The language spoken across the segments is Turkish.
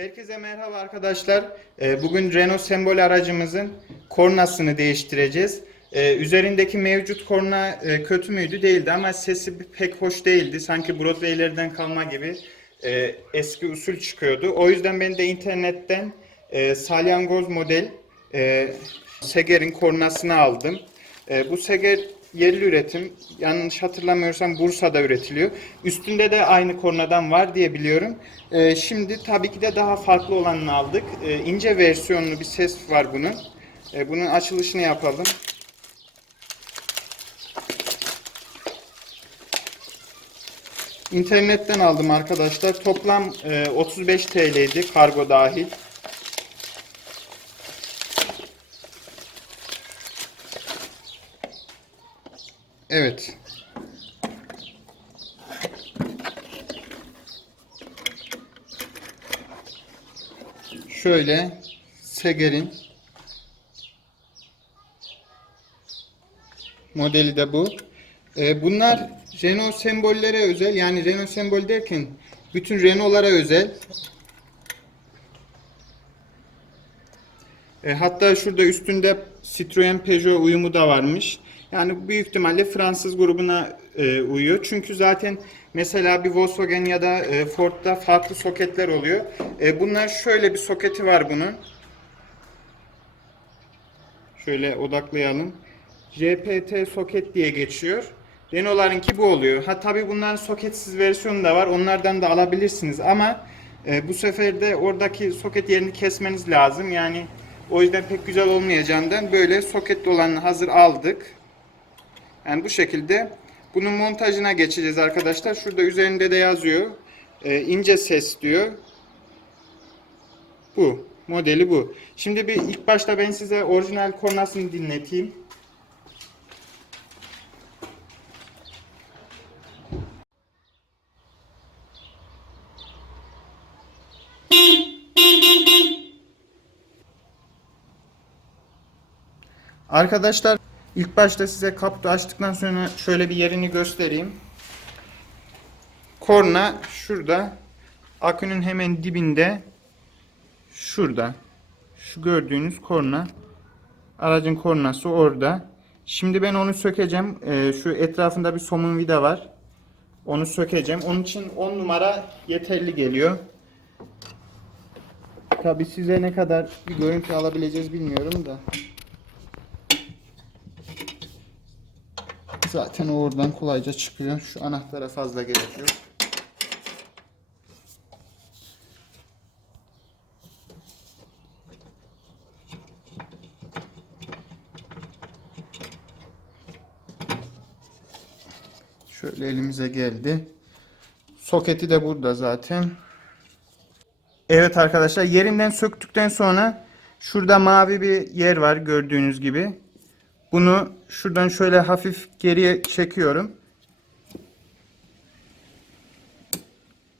Herkese merhaba arkadaşlar. Ee, Bugün Renault Sembol aracımızın kornasını değiştireceğiz. Ee, Üzerindeki mevcut korna e, kötü müydü? Değildi ama sesi pek hoş değildi. Sanki Broadway'lerden kalma gibi e, eski usul çıkıyordu. O yüzden ben de internetten e, salyangoz model Seger'in kornasını aldım. Bu Seger yerli üretim. Yanlış hatırlamıyorsam Bursa'da üretiliyor. Üstünde de aynı kornadan var diye biliyorum. E, şimdi tabii ki de daha farklı olanını aldık. E, ince versiyonlu bir ses var bunun. E, bunun açılışını yapalım. İnternetten aldım arkadaşlar. Toplam e, 35 TL'ydi kargo dahil. Evet. Şöyle Seger'in modeli de bu. Ee, bunlar Renault sembollere özel yani Renault sembol derken bütün Renault'lara özel. E, hatta şurada üstünde Citroen Peugeot uyumu da varmış. Yani büyük ihtimalle Fransız grubuna e, uyuyor. Çünkü zaten mesela bir Volkswagen ya da e, Ford'da farklı soketler oluyor. E, bunlar şöyle bir soketi var bunun. Şöyle odaklayalım. JPT soket diye geçiyor. Renault'larınki bu oluyor. Ha tabii bunların soketsiz versiyonu da var. Onlardan da alabilirsiniz ama e, bu sefer de oradaki soket yerini kesmeniz lazım. Yani o yüzden pek güzel olmayacağından böyle soketli olanı hazır aldık. Yani bu şekilde bunun montajına geçeceğiz arkadaşlar. Şurada üzerinde de yazıyor. E, ince ses diyor. Bu. Modeli bu. Şimdi bir ilk başta ben size orijinal kornasını dinleteyim. Arkadaşlar ilk başta size kaputu açtıktan sonra şöyle bir yerini göstereyim. Korna şurada. Akünün hemen dibinde şurada. Şu gördüğünüz korna. Aracın kornası orada. Şimdi ben onu sökeceğim. Ee, şu etrafında bir somun vida var. Onu sökeceğim. Onun için 10 numara yeterli geliyor. Tabi size ne kadar bir görüntü alabileceğiz bilmiyorum da. Zaten o oradan kolayca çıkıyor. Şu anahtara fazla gerek yok. Şöyle elimize geldi. Soketi de burada zaten. Evet arkadaşlar yerinden söktükten sonra şurada mavi bir yer var gördüğünüz gibi. Bunu şuradan şöyle hafif geriye çekiyorum.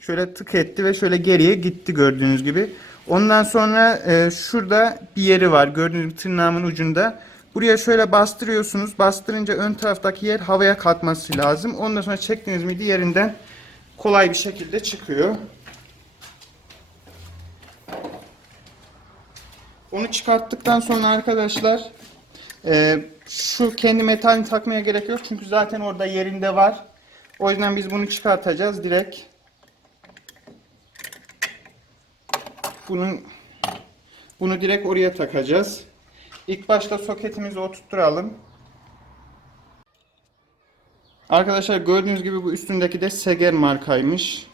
Şöyle tık etti ve şöyle geriye gitti gördüğünüz gibi. Ondan sonra e, şurada bir yeri var gördüğünüz gibi tırnağımın ucunda. Buraya şöyle bastırıyorsunuz. Bastırınca ön taraftaki yer havaya kalkması lazım. Ondan sonra çektiğiniz miydi yerinden kolay bir şekilde çıkıyor. Onu çıkarttıktan sonra arkadaşlar e, şu kendi metalini takmaya gerek yok. Çünkü zaten orada yerinde var. O yüzden biz bunu çıkartacağız direkt. Bunun bunu direkt oraya takacağız. İlk başta soketimizi oturtturalım. Arkadaşlar gördüğünüz gibi bu üstündeki de Seger markaymış.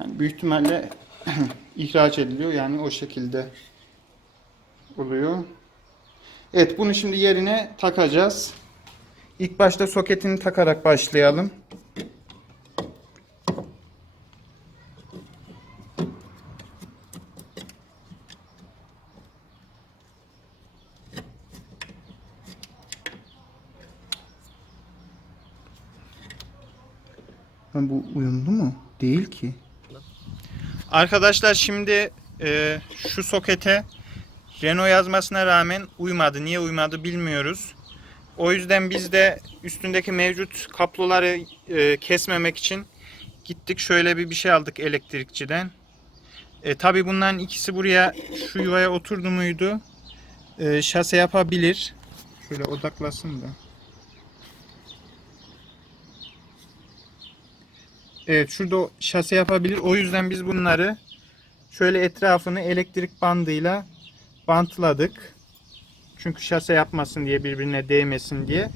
Yani büyük ihtimalle ihraç ediliyor. Yani o şekilde oluyor. Evet bunu şimdi yerine takacağız. İlk başta soketini takarak başlayalım. Lan bu uyumlu mu? Değil ki. Arkadaşlar şimdi e, şu sokete Renault yazmasına rağmen uymadı. Niye uymadı bilmiyoruz. O yüzden biz de üstündeki mevcut kabloları e, kesmemek için gittik şöyle bir bir şey aldık elektrikçiden. E, Tabi bunların ikisi buraya şu yuvaya oturdu muydu? E, şase yapabilir. Şöyle odaklasın da. Evet şurada şase yapabilir. O yüzden biz bunları şöyle etrafını elektrik bandıyla bantladık. Çünkü şase yapmasın diye birbirine değmesin diye.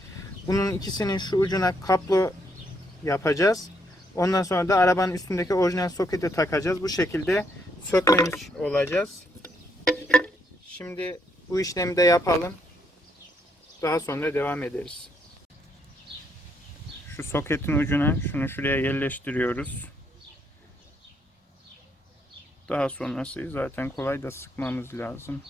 Bunun ikisinin şu ucuna kaplo yapacağız. Ondan sonra da arabanın üstündeki orijinal sokete takacağız. Bu şekilde sökmemiş olacağız. Şimdi bu işlemi de yapalım. Daha sonra devam ederiz. Şu soketin ucuna şunu şuraya yerleştiriyoruz. Daha sonrası zaten kolay da sıkmamız lazım.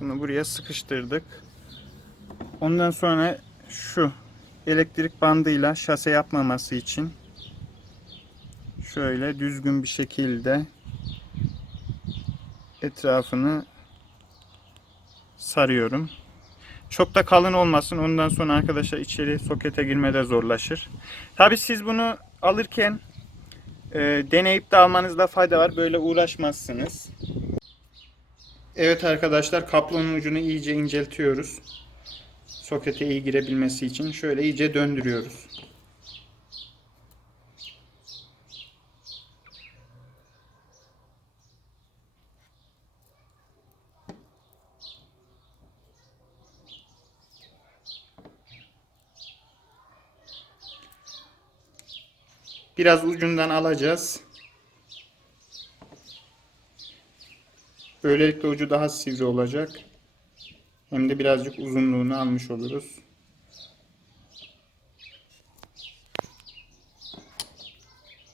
Bunu buraya sıkıştırdık. Ondan sonra şu elektrik bandıyla şase yapmaması için şöyle düzgün bir şekilde etrafını sarıyorum. Çok da kalın olmasın. Ondan sonra arkadaşlar içeri sokete girmede zorlaşır. Tabi siz bunu alırken e, deneyip de almanızda fayda var. Böyle uğraşmazsınız. Evet arkadaşlar kaplonun ucunu iyice inceltiyoruz. Sokete iyi girebilmesi için şöyle iyice döndürüyoruz. Biraz ucundan alacağız. Böylelikle ucu daha sivri olacak. Hem de birazcık uzunluğunu almış oluruz.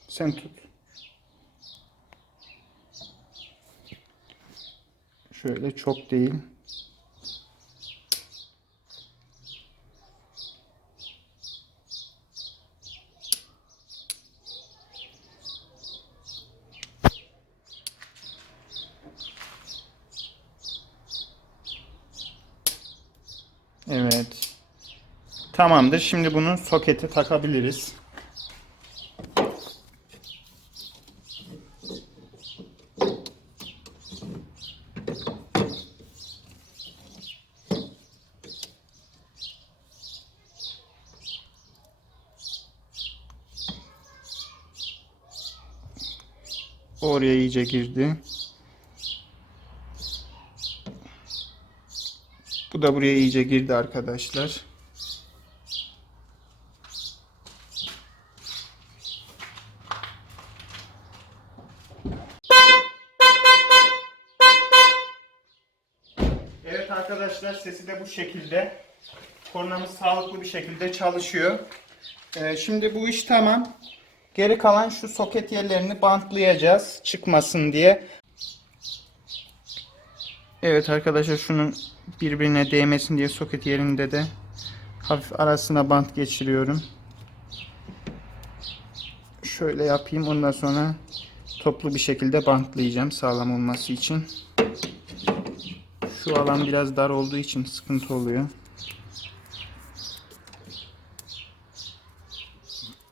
Sen tut. Şöyle çok değil. Evet. Tamamdır. Şimdi bunu sokete takabiliriz. Oraya iyice girdi. Bu da buraya iyice girdi arkadaşlar. Evet arkadaşlar sesi de bu şekilde. Kornamız sağlıklı bir şekilde çalışıyor. Ee, şimdi bu iş tamam. Geri kalan şu soket yerlerini bantlayacağız çıkmasın diye. Evet arkadaşlar şunun birbirine değmesin diye soket yerinde de hafif arasına bant geçiriyorum. Şöyle yapayım ondan sonra toplu bir şekilde bantlayacağım sağlam olması için. Şu alan biraz dar olduğu için sıkıntı oluyor.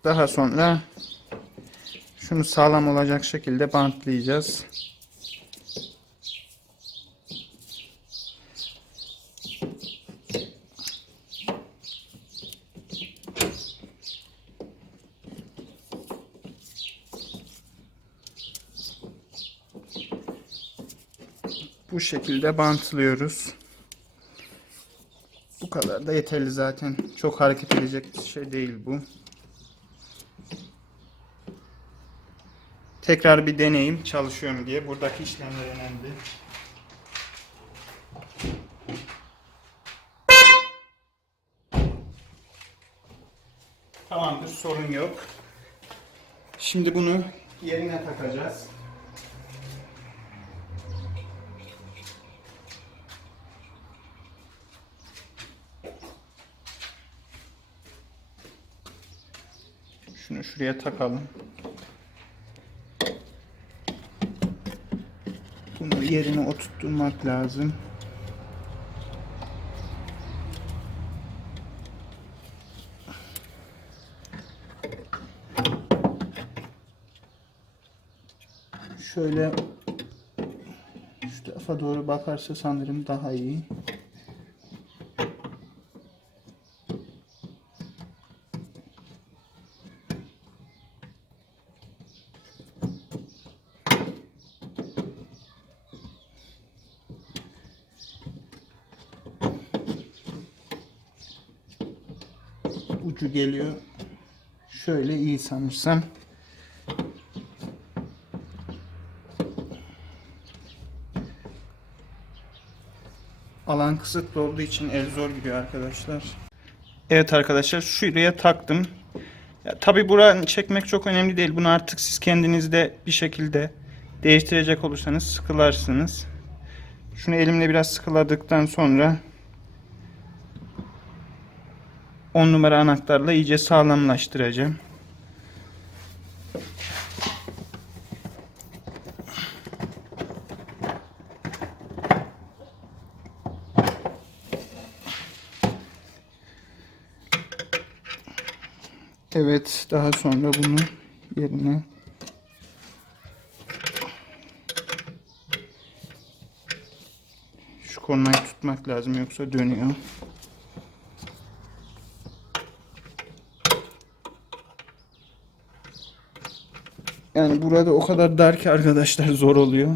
Daha sonra şunu sağlam olacak şekilde bantlayacağız. Bu şekilde bantlıyoruz. Bu kadar da yeterli zaten. Çok hareket edecek bir şey değil bu. Tekrar bir deneyim çalışıyor mu diye. Buradaki işlemler önemli. Tamamdır sorun yok. Şimdi bunu yerine takacağız. Şunu şuraya takalım. Bunu yerine oturtturmak lazım. Şöyle şu tarafa doğru bakarsa sanırım daha iyi. Ucu geliyor. Şöyle iyi sanırsam. Alan kısıtlı olduğu için el zor gidiyor arkadaşlar. Evet arkadaşlar şuraya taktım. Ya, tabii buranı çekmek çok önemli değil. Bunu artık siz kendinizde bir şekilde değiştirecek olursanız sıkılarsınız. Şunu elimle biraz sıkıladıktan sonra 10 numara anahtarla iyice sağlamlaştıracağım. Evet, daha sonra bunu yerine şu kornayı tutmak lazım yoksa dönüyor. Yani burada o kadar dar ki arkadaşlar zor oluyor.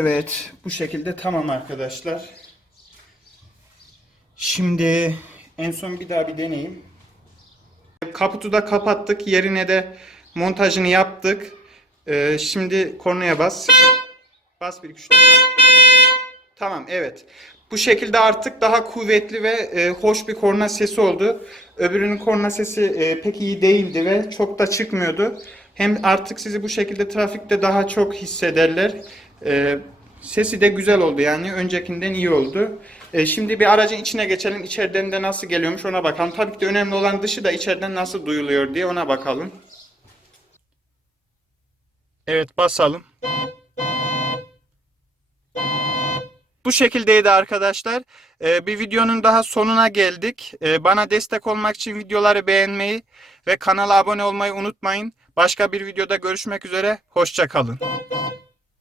Evet, bu şekilde tamam arkadaşlar. Şimdi en son bir daha bir deneyeyim. Kaputu da kapattık. Yerine de montajını yaptık. Ee, şimdi kornaya bas. Bas bir güçlü. Tamam, evet. Bu şekilde artık daha kuvvetli ve e, hoş bir korna sesi oldu. Öbürünün korna sesi e, pek iyi değildi ve çok da çıkmıyordu. Hem artık sizi bu şekilde trafikte daha çok hissederler. E, sesi de güzel oldu yani öncekinden iyi oldu. E, şimdi bir aracın içine geçelim. İçeriden de nasıl geliyormuş ona bakalım. Tabii ki de önemli olan dışı da içeriden nasıl duyuluyor diye ona bakalım. Evet basalım. Bu şekildeydi arkadaşlar. Ee, bir videonun daha sonuna geldik. Ee, bana destek olmak için videoları beğenmeyi ve kanala abone olmayı unutmayın. Başka bir videoda görüşmek üzere. Hoşça kalın.